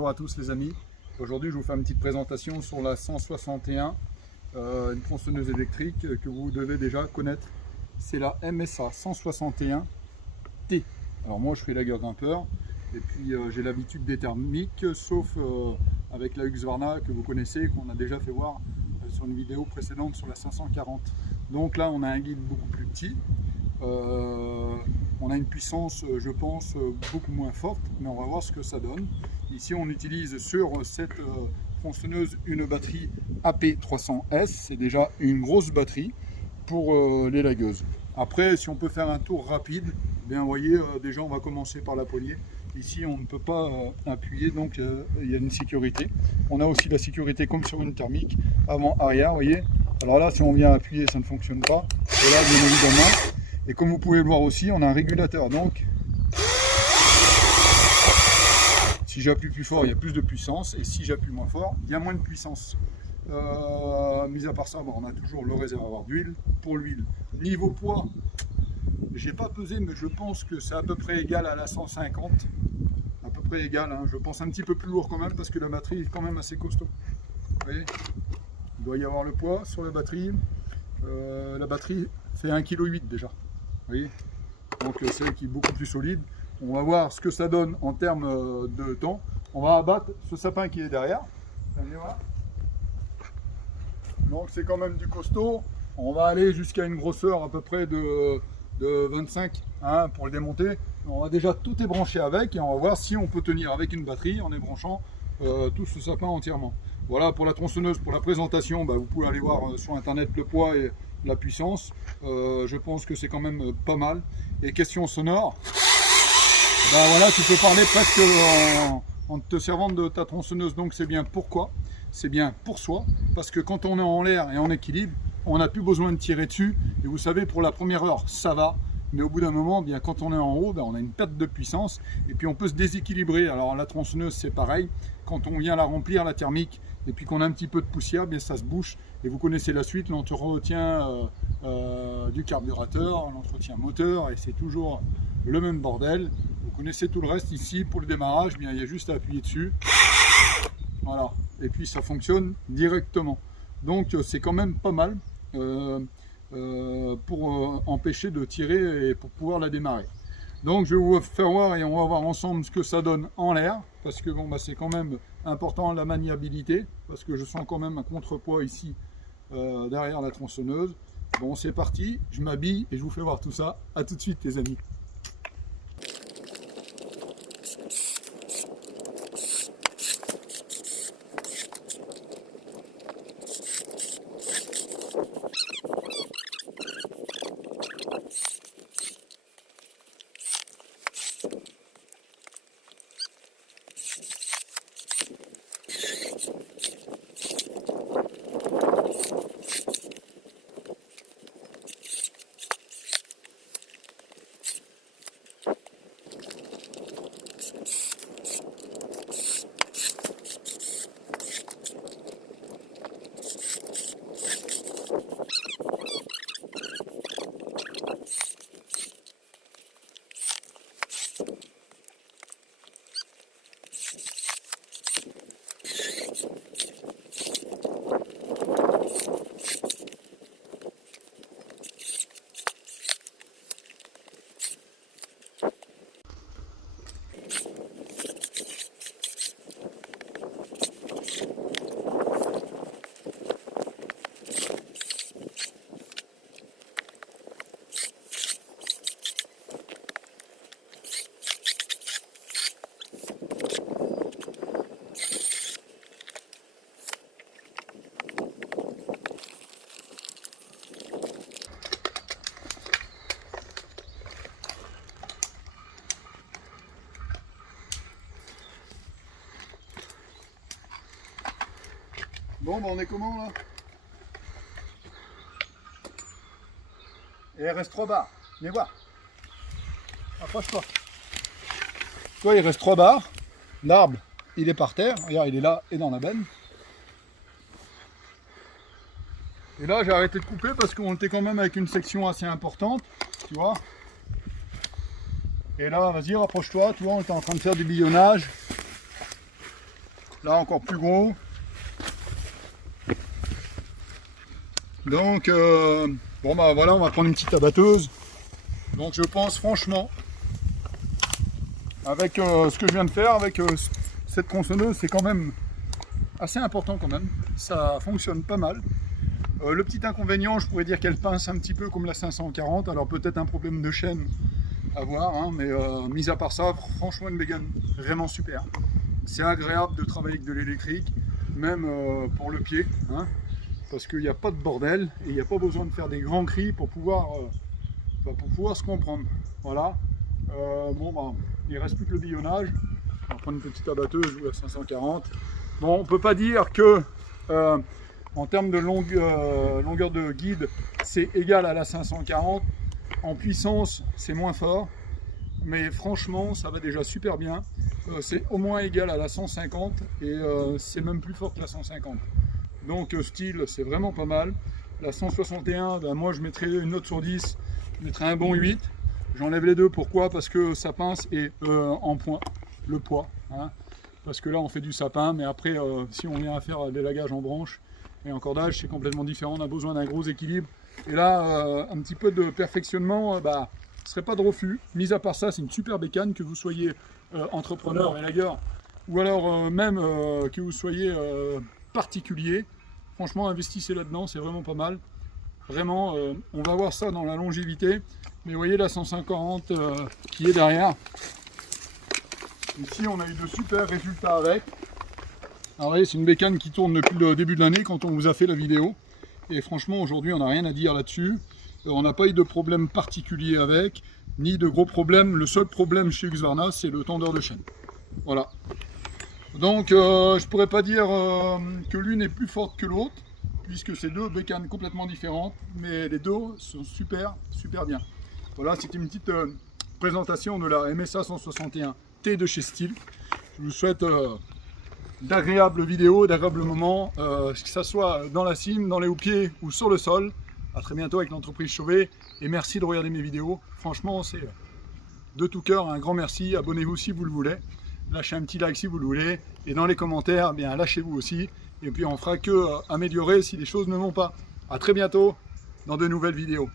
Bonjour à tous les amis. Aujourd'hui je vous fais une petite présentation sur la 161, une tronçonneuse électrique que vous devez déjà connaître. C'est la MSA 161T. Alors moi je suis lagueur grimpeur et puis j'ai l'habitude des thermiques, sauf avec la Husqvarna que vous connaissez, qu'on a déjà fait voir sur une vidéo précédente sur la 540. Donc là on a un guide beaucoup plus petit. On a une puissance, je pense, beaucoup moins forte, mais on va voir ce que ça donne. Ici, on utilise sur cette tronçonneuse une batterie AP300S. C'est déjà une grosse batterie pour les lagueuses. Après, si on peut faire un tour rapide, bien, vous voyez, déjà, on va commencer par la poignée. Ici, on ne peut pas appuyer, donc il y a une sécurité. On a aussi la sécurité comme sur une thermique, avant-arrière, vous voyez. Alors là, si on vient appuyer, ça ne fonctionne pas. Et là, bien évidemment, et comme vous pouvez le voir aussi, on a un régulateur. Donc, si j'appuie plus fort, il y a plus de puissance. Et si j'appuie moins fort, il y a moins de puissance. Mis à part ça, bon, on a toujours le réservoir d'huile. Pour l'huile, niveau poids, j'ai pas pesé, mais je pense que c'est à peu près égal à la 150. À peu près égal. Hein. Je pense un petit peu plus lourd quand même, parce que la batterie est quand même assez costaud. Vous voyez, il doit y avoir le poids sur la batterie. La batterie fait 1,8 kg déjà. Vous voyez, donc c'est elle qui est beaucoup plus solide. On va voir ce que ça donne en termes de temps. On va abattre ce sapin qui est derrière. Allez voir. Donc c'est quand même du costaud. On va aller jusqu'à une grosseur à peu près de 25 hein, pour le démonter. On va déjà tout est branché avec et on va voir si on peut tenir avec une batterie en ébranchant tout ce sapin entièrement. Voilà pour la tronçonneuse, pour la présentation, vous pouvez aller voir sur internet le poids et la puissance. Je pense que c'est quand même pas mal. Et question sonore, voilà, tu peux parler presque en te servant de ta tronçonneuse. Donc c'est bien pourquoi? C'est bien pour soi, parce que quand on est en l'air et en équilibre, on n'a plus besoin de tirer dessus. Et vous savez, pour la première heure, ça va. Mais au bout d'un moment, bien, quand on est en haut, on a une perte de puissance et puis on peut se déséquilibrer. Alors la tronçonneuse, c'est pareil. Quand on vient la remplir, la thermique, et puis qu'on a un petit peu de poussière, bien ça se bouche. Et vous connaissez la suite, l'entretien du carburateur, l'entretien moteur, et c'est toujours le même bordel. Vous connaissez tout le reste ici. Pour le démarrage, bien, il y a juste à appuyer dessus. Voilà. Et puis ça fonctionne directement. Donc c'est quand même pas mal. Pour empêcher de tirer et pour pouvoir la démarrer. Donc je vais vous faire voir et on va voir ensemble ce que ça donne en l'air, parce que bon, c'est quand même important la maniabilité, parce que je sens quand même un contrepoids ici derrière la tronçonneuse. Bon, c'est parti, je m'habille et je vous fais voir tout ça. À tout de suite les amis. Bon, on est comment là? Et il reste 3 barres. Viens voir. Approche-toi. Tu vois, il reste 3 barres. L'arbre, il est par terre. Regarde, il est là et dans la benne. Et là, j'ai arrêté de couper parce qu'on était quand même avec une section assez importante. Tu vois. Et là, vas-y, rapproche-toi. Tu vois, on est en train de faire du billonnage. Là encore plus gros. Donc bon bah voilà, on va prendre une petite abatteuse. Donc je pense franchement, avec ce que je viens de faire, avec cette tronçonneuse, c'est quand même assez important quand même. Ça fonctionne pas mal. Le petit inconvénient, je pourrais dire qu'elle pince un petit peu comme la 540, alors peut-être un problème de chaîne à voir, hein, mais mis à part ça, franchement une bécane vraiment super. C'est agréable de travailler avec de l'électrique, même pour le pied, hein, parce qu'il n'y a pas de bordel et il n'y a pas besoin de faire des grands cris pour pouvoir se comprendre. Voilà. Bon, bah, il ne reste plus que le billonnage. On va prendre une petite abatteuse ou la 540. Bon, on ne peut pas dire que en termes de longueur de guide, c'est égal à la 540. En puissance, c'est moins fort. Mais franchement, ça va déjà super bien. C'est au moins égal à la 150 et c'est même plus fort que la 150. Donc style, c'est vraiment pas mal. La 161, ben, moi je mettrais une note sur 10, je mettrais un bon 8. J'enlève les deux, pourquoi? Parce que ça pince et en point, le poids. Hein. Parce que là on fait du sapin, mais après si on vient à faire des lagages en branche et en cordage, c'est complètement différent, on a besoin d'un gros équilibre. Et là, un petit peu de perfectionnement, bah, ce serait pas de refus. Mis à part ça, c'est une super bécane, que vous soyez entrepreneur, élagueur, ou alors même que vous soyez particulier. Franchement, investissez là-dedans, c'est vraiment pas mal. Vraiment, on va voir ça dans la longévité. Mais vous voyez la 150 qui est derrière. Ici, on a eu de super résultats avec. Alors, vous voyez, c'est une bécane qui tourne depuis le début de l'année quand on vous a fait la vidéo. Et franchement, aujourd'hui, on n'a rien à dire là-dessus. On n'a pas eu de problème particulier avec, ni de gros problèmes. Le seul problème chez Husqvarna, c'est le tendeur de chaîne. Voilà. Donc, je pourrais pas dire que l'une est plus forte que l'autre, puisque c'est deux bécanes complètement différentes, mais les deux sont super bien. Voilà, c'était une petite présentation de la MSA 161T de chez Stihl. Je vous souhaite d'agréables vidéos, d'agréables moments, que ce soit dans la cime, dans les hauts-pieds ou sur le sol. A très bientôt avec l'entreprise Chauvet et merci de regarder mes vidéos. Franchement, c'est de tout cœur un grand merci. Abonnez-vous si vous le voulez. Lâchez un petit like si vous le voulez. Et dans les commentaires, bien lâchez-vous aussi. Et puis on fera que améliorer si les choses ne vont pas. A très bientôt dans de nouvelles vidéos.